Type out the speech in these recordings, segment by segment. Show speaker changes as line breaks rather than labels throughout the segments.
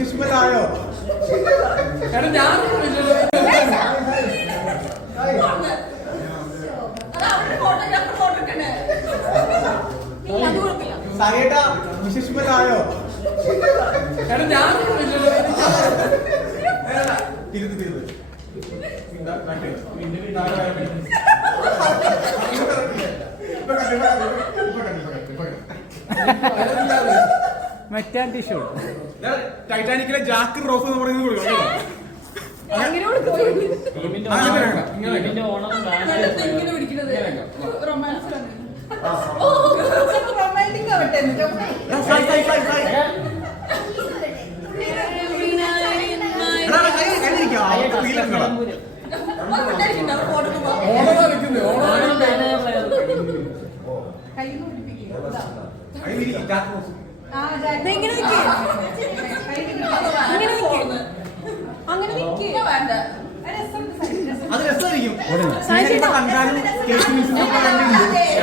വിശേഷപ്പെട്ടായോ
എടാ ഞാൻ.
സാരേട്ടാ വിശേഷപ്പെട്ടായോ
എടാ ഞാൻ.
തിരുത്ത് തിരുത്ത്. ഇപ്പൊ കണ്ടു, ഇപ്പൊ കണ്ടു, ഇപ്പൊ കണ്ടു,
ടിഷ്യൂ
ഞാൻ ടൈറ്റാനിക്കിലെ ജാക്ക് റോസ് എന്ന് പറയുന്നത് കൊടുക്കണം കൈ
ടീമിന്റെ
ആ, ഇങ്ങനെ
ഓണം-
ഇങ്ങനെ. അത് രസമായിരിക്കും. കണ്ടാലും കേക്ക് കണ്ടിട്ടുണ്ട്.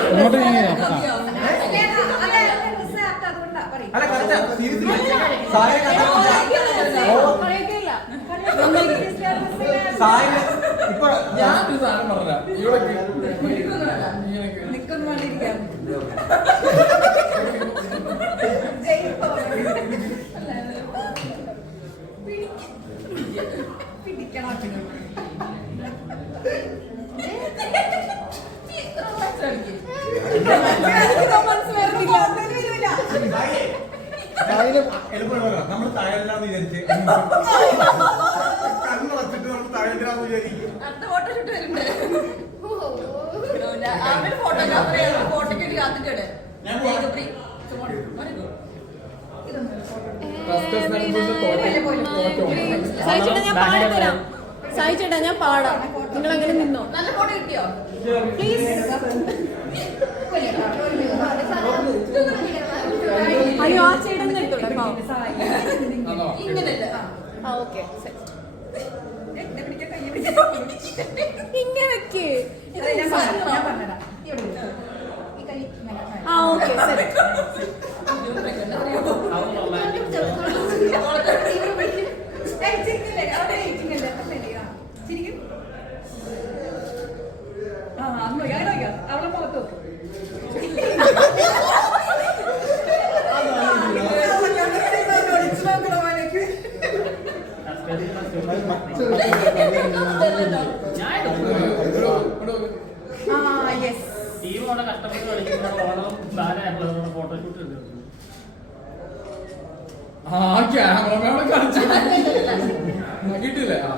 അങ്ങോട്ട്
അല്ല കറക്റ്റാ സീരിയസ്ലി സായ. സായ ഇപ്പൊ
ഞാൻ ഒരു സാധനം പറഞ്ഞ ഇവിടെ ഇങ്ങനെയൊക്കെ.
നമ്മൾ താഴെല്ലാന്ന് വിചാരിച്ച്. കണ്ണ് വച്ചിട്ട് നമ്മൾ താഴെല്ലാന്ന് വിചാരിക്കും. ഞാൻ പോവാം.
കസ്റ്റസ് നൽകുന്ന തോറ്റ
സായി ചേട്ടാ ഞാൻ പാടിത്തരാം സായി ചേട്ടാ ഞാൻ പാടാം. നിങ്ങൾ അങ്ങനെ നിന്നോ?
നല്ല ഫോട്ടോ കിട്ടിയോ?
പ്ലീസ് അയ്യോ ആ ചേട്ടൻ
ഇങ്ങനല്ല.
ആ ഓക്കെ. ഇങ്ങനെ വെക്ക് ആ ഓക്കെ
അവളെ പുറത്തു
ഞാൻ ടീം അവിടെ കഷ്ടപ്പെട്ട് കളിക്കുന്ന ഫോട്ടോഷൂട്ട് എടുത്തു
ആ ക്യാമറമാൻ കളിച്ചു കിട്ടില്ലേ ആ.